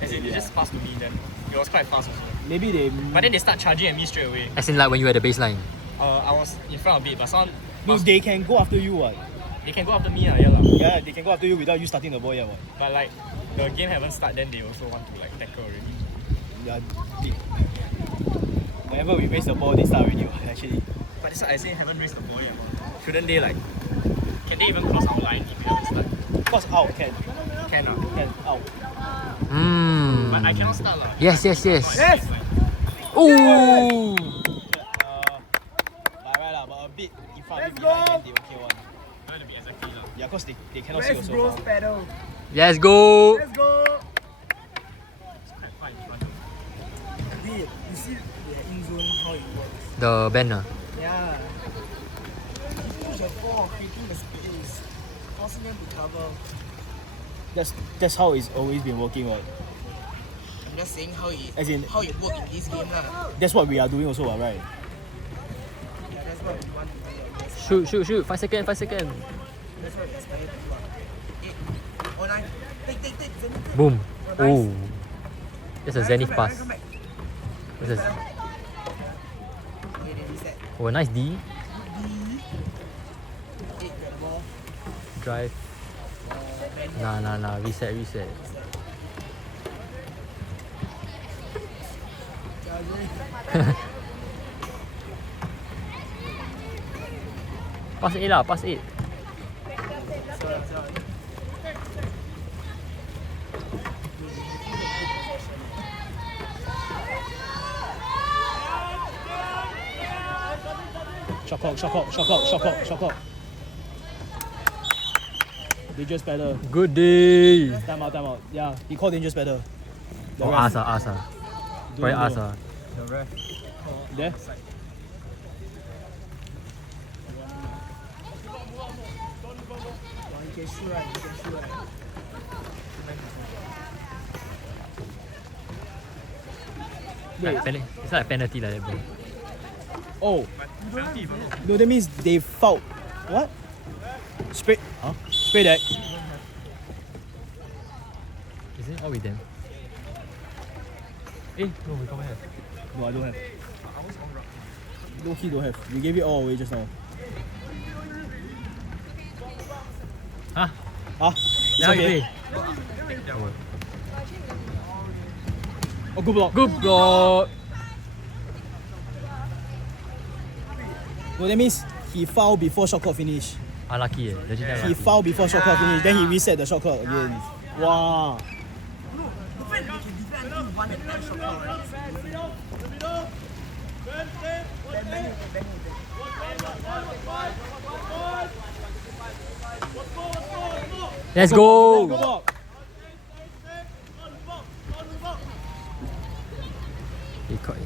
As in, they just passed to me, then it was quite fast also. Maybe they... But then they start charging at me straight away. As in like when you were at the baseline? I was in front of it, but someone... No, they can go after you, what? They can go after me, yeah lah. Yeah, they can go after you without you starting the ball, yeah, what? But like, the game haven't started, then they also want to like tackle already. Yeah, whenever we raise the ball, they start already, actually. But that's why I say haven't raised the ball yet. Shouldn't they like... Can they even cross our line if we haven't started? Cross out, can. Can Can, out. But I cannot start lah. Yes. Yes! Ooh! But right lah, but a bit in front of behind, then they okay one. Going to be exactly lah. Yeah, because they cannot see also. pedal. Let's go! Let's go! It's quite far in front. Wait, you see the in zone, how it works? The banner. Yeah. You push the ball, creating the space, forcing them to cover. That's how it's always been working, right? I'm just saying how it As in, how it works in this game lah. that's what we are doing also, right? Yeah, that's what we want to do. Shoot. 5 seconds. That's what we aspire to do. 8, 9, take. Boom. Oh, nice. Ooh. That's a Zenith pass. Come back. That's a... Okay, then reset. Oh, nice D. 8, get the ball. Drive. Nah. Reset. Pass 8 lah, pass 8. Shot clock. Dangerous paddle. Good day. Time out. Yeah, he called dangerous paddle. Oh, ask. Probably ask. The ref. There? You can shoot right. Wait. It's like a penalty like that, bro. Oh. No, that means they fouled. What? Spray that. Is it all with them? No, we don't have. No, I don't have. No key don't have. We gave it all away just now. Huh? It's Now you okay. play. Oh, good block. Good block. No, that means he fouled before shot clock finish. Unlucky, legit He unlucky. fouled before shot clock finish. Then he reset the shot clock again. Wow. No, the fact that we can defend until 1 and 10 shot clock. Let's go. Good block. He caught it.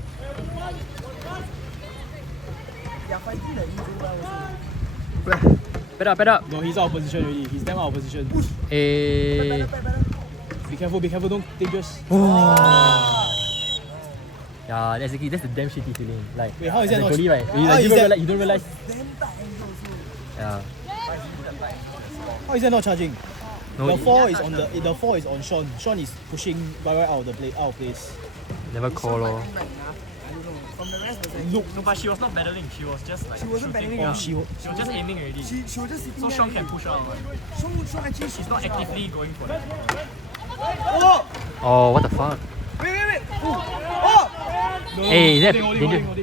They are fighting the in-zone well also. Pad up. No, he's out of position already. He's damn out of position. Hey. Be careful, don't dangerous. Yeah, that's the damn shitty feeling. Like, Wait, how is that as a not goalie, right? How is that- You don't realize. Damn tight angle also. Yeah. How is that not charging? No, The four is on Sean. Sean is pushing right out of place. never call lor. I don't know. From the rest was Look. No, but she was not battling. She was just like. She wasn't shooting. battling, Oh, yeah. she wa- She was just aiming already. she was just sitting So there. Sean can push out. Sean actually She's not actively going for that. Oh! Oh, what the fuck? Wait. Oh! No, Hey, is that holding. What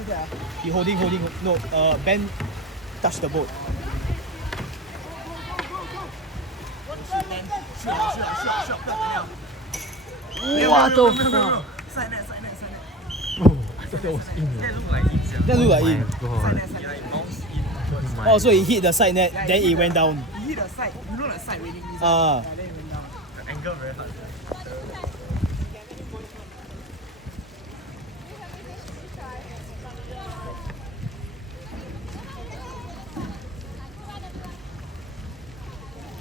is that? He holding. No, Ben touched the boat. Shoot. What the fuck? Side net. Oh, I thought that was in. That looked like it. That look like in. God. He like bounced in. Oh, so he hit the side net, then it went down. You hit the side. You know the side railing this. Ah. Then it went down. The angle very hard.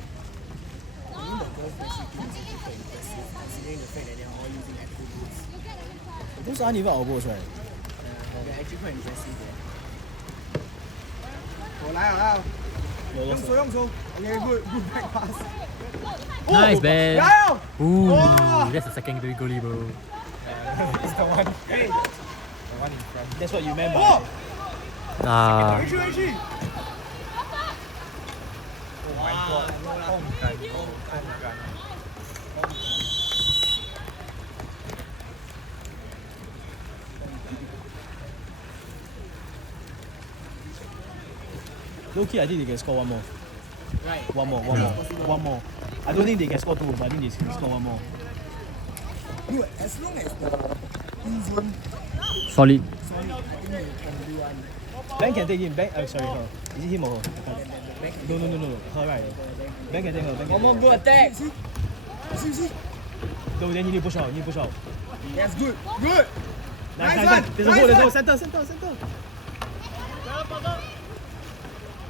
Even the girls play shooting is actually quite impressive considering the fact that they are all using actual boots. Those aren't even our goals, right? They're actually quite impressive there. 我来了，用手，OK，good back pass。Nice, Ben. Down! Ooh, Oh. that's the second very goalie, bro. It's the one. Hey! The one in front. That's what you meant by. Oh! Ah, Actually. Oh my god. Home gun. Home gun. Low key, I think they can score one more. Right. One more. I don't think they can score two, but I think they can score one more. No, as long as the in-zone solid. solid, I think they can do one. Ben can take him. Ben, sorry, her. Is it him or her? No. Her, right? Ben can take her. Ben can One more take go her. attack. See. No, then you need to push out. That's good. Good. Nice. one. There's a Nice goal. There's a one. goal. Center.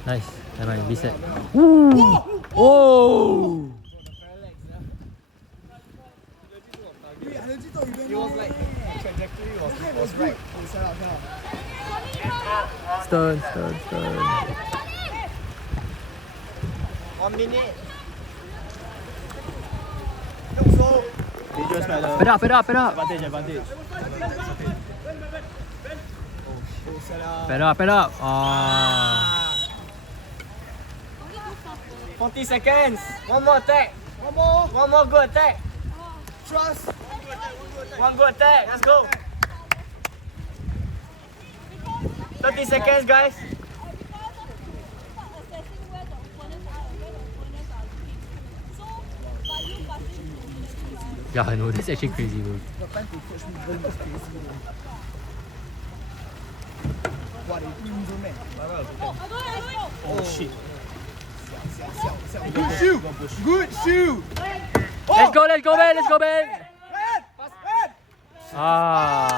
Nice. Never mind, reset. Ooh. Oh. He was like, Trajectory was was right. Shut up. Stern. 1 minute. Dangerous battle. Pet up. Advantage. Pet up. Ah. 40 seconds. One more attack. One more good attack. Trust. One good attack. Let's go. 30 seconds, guys. Yeah, I know. That's actually crazy, bro. The time to coach me very crazy. What a in-zone man. Oh shit. Good shoe. Let's go, Ben. Ah.